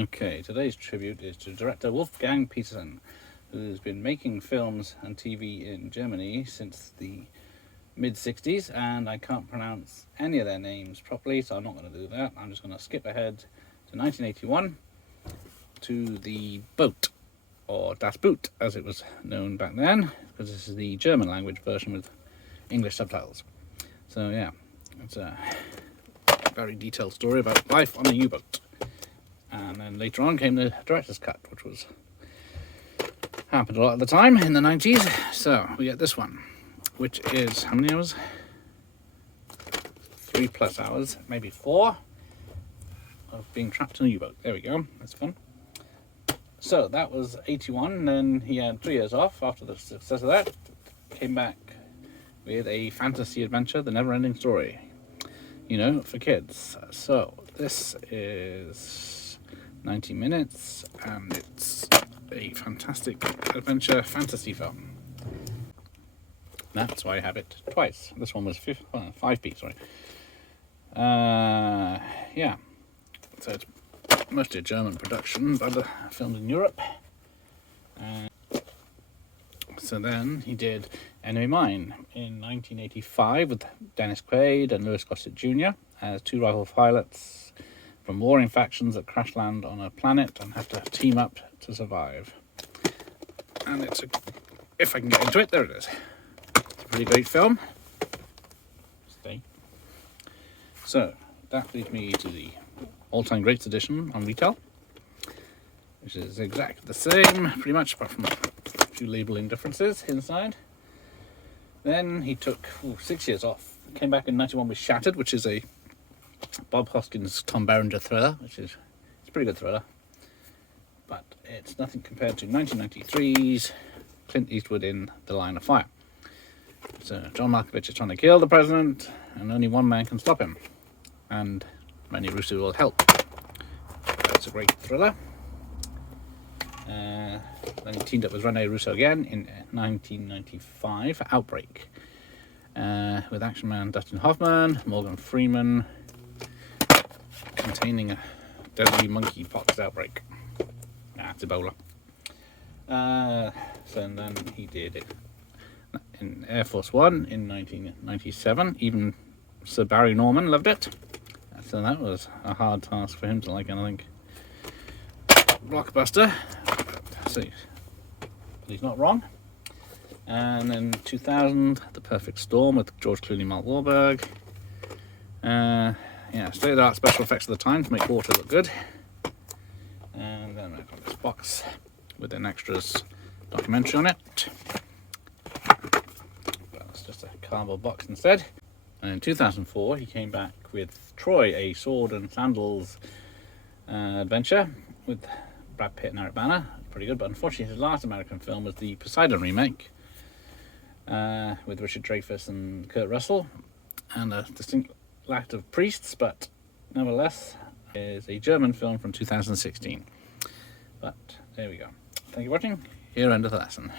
Okay, today's tribute is to director Wolfgang Petersen, who's been making films and TV in Germany since the mid-60s, and I can't pronounce any of their names properly, so I'm not going to do that. I'm just going to skip ahead to 1981 to The Boat, or Das Boot as it was known back then, because this is the German language version with English subtitles. So yeah, it's a very detailed story about life on a U-boat. And then later on came the director's cut, which was happened a lot at the time in the 90s. So we get this one, which is how many hours? 3+ hours, maybe 4, of being trapped in a U-boat. There we go, that's fun. So that was 81, and then he had 3 years off after the success of that. Came back with a fantasy adventure, The Never-Ending Story, you know, for kids. So this is 90 minutes, and it's a fantastic adventure fantasy film. That's why I have it twice. This one was 5p, sorry. Yeah, so it's mostly a German production, but filmed in Europe. So then he did Enemy Mine in 1985 with Dennis Quaid and Louis Gossett Jr. as 2 rival pilots from warring factions that crash land on a planet and have to team up to survive. And it's if I can get into it, there it is. It's a pretty great film. Stay. So that leads me to the all-time greats edition on retail, which is exactly the same, pretty much, apart from a few labelling differences inside. Then he took 6 years off. Came back in 91 with Shattered, which is a Bob Hoskins, Tom Berenger thriller, it's a pretty good thriller, but it's nothing compared to 1993's Clint Eastwood in The Line of Fire. So John Malkovich is trying to kill the president, and only one man can stop him, and Rene Russo will help. That's a great thriller. Then he teamed up with Rene Russo again in 1995 for Outbreak, with action man Dustin Hoffman, Morgan Freeman, containing a deadly monkeypox outbreak. It's Ebola. So then he did it in Air Force One in 1997. Even Sir Barry Norman loved it. So that was a hard task for him to like anything blockbuster. So he's not wrong. And then 2000, The Perfect Storm with George Clooney, Mark Wahlberg. Yeah, state-of-the-art special effects of the time to make water look good. And then I've got this box with an extras documentary on it. But it's just a cardboard box instead. And in 2004, he came back with Troy, a sword and sandals adventure with Brad Pitt and Eric Bana. Pretty good, but unfortunately his last American film was the Poseidon remake with Richard Dreyfuss and Kurt Russell, and a distinct lack of priests, but nevertheless is a German film from 2016. But there we go. Thank you for watching. Here end of the lesson.